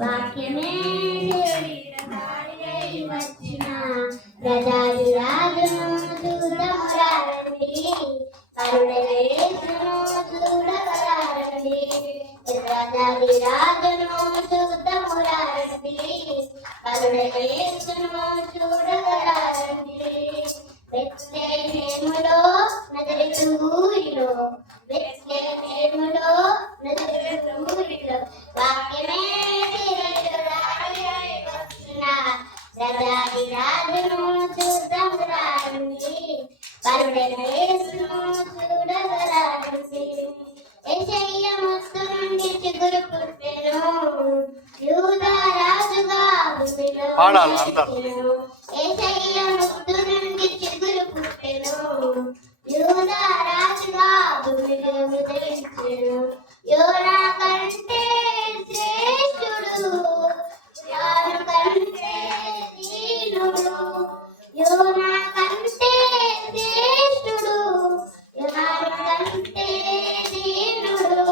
వాక్యమే వచ్చిన ప్రజాది రాజును చూడమురారండి కరుణవేసును చూడగరారండి ప్రజాది రాజును చూడమురారండి కరుణవేసును చూడగరారండి బెత్లెహేములో నజరేతు ఊరిలో బెత్లెహేములో నజరేతు ఊరిలో వాక్యమే ప్రజాది రాజును చూడమురారండి కరుణవేసును చూడగరారండి యెషయా ముత్తు నుండి చిగురు పుట్టెను యూదా రాజుగా భూమిలో యెషయా ముత్తు నుండి చిగురు పుట్టెను యూదా రాజుగా భూమిలో ఉదయించెను యోనా కంటే శ్రేష్ఠుడు యోనా కంటే దీనుడు యోనా కంటే శ్రేష్ఠుడు యోనా కంటే దీనుడు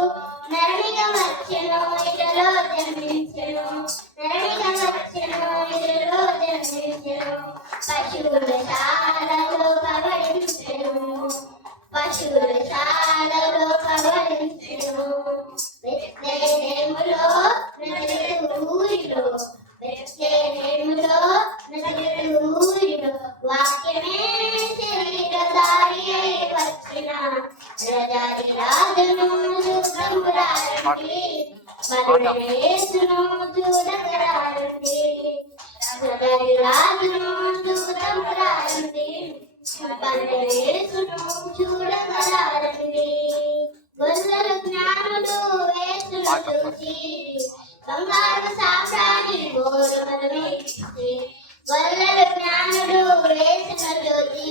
నరునిగా వచ్చెను ఇలలో జన్మించెను నరునిగా వచ్చెను ఇలలో జన్మించెను పశువుల శాలలో పవళించెను పశువుల శాలలో పవళించెను బెత్లెహేములో నజరేతు ఊరిలో బెత్లెహేములో నజరేతు ఊరిలో వాక్యమే శరీరధారి అయి వచ్చిన ప్రజాది రాజును చూడమురారండి కరుణవేసును చూడగరారండి ప్రజాది రాజును చూడమురారండి కరుణవేసును చూడగరారండి గొల్లలు జ్ఞానులు వేసును చూచి బంగారు సాంబ్రాణి గోరుమను వేసి గొల్లలు జ్ఞానులు వేసును చూచి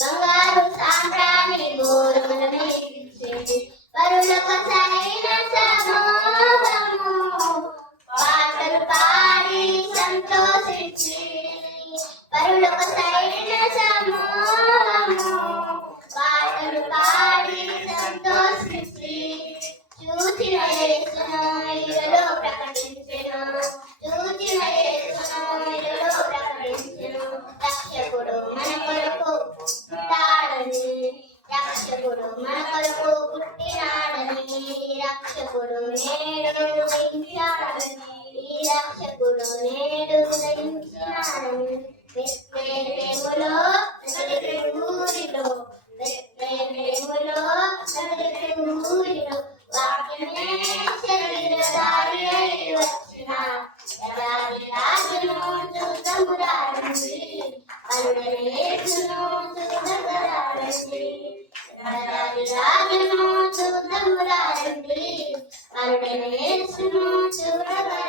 బంగారు సాంబ్రాణి గోరుమను వేసి పరులకు సరైన సమూహము పాటలు పాడి సంతోషించి పరులకు సరైన సమూహము పాటలు పాడి సంతోషించి చూచిన యేసును ఇలలో ప్రకటించెను చూచిన యేసును ఇలలో ప్రకటించెను రక్షకుడు మన కొరకు పుట్టాడని రక్షకుడు మన కొరకు పుట్టినాడని రక్షకుడు నేడు ఉదయించాడని రక్షకుడు నేడు ఉదయించాడని బెత్లెహేములో నజరేతు ఊరిలో బెత్లెహేములో నజరేతు ఊరిలో వాక్యమే శరీరధారి అయి వచ్చిన ప్రజాది రాజును చూడమురారండి కరుణవేసును చూడగరారండి ప్రజాది రాజును చూడమురారండి కరుణవేసును చూడగరారండి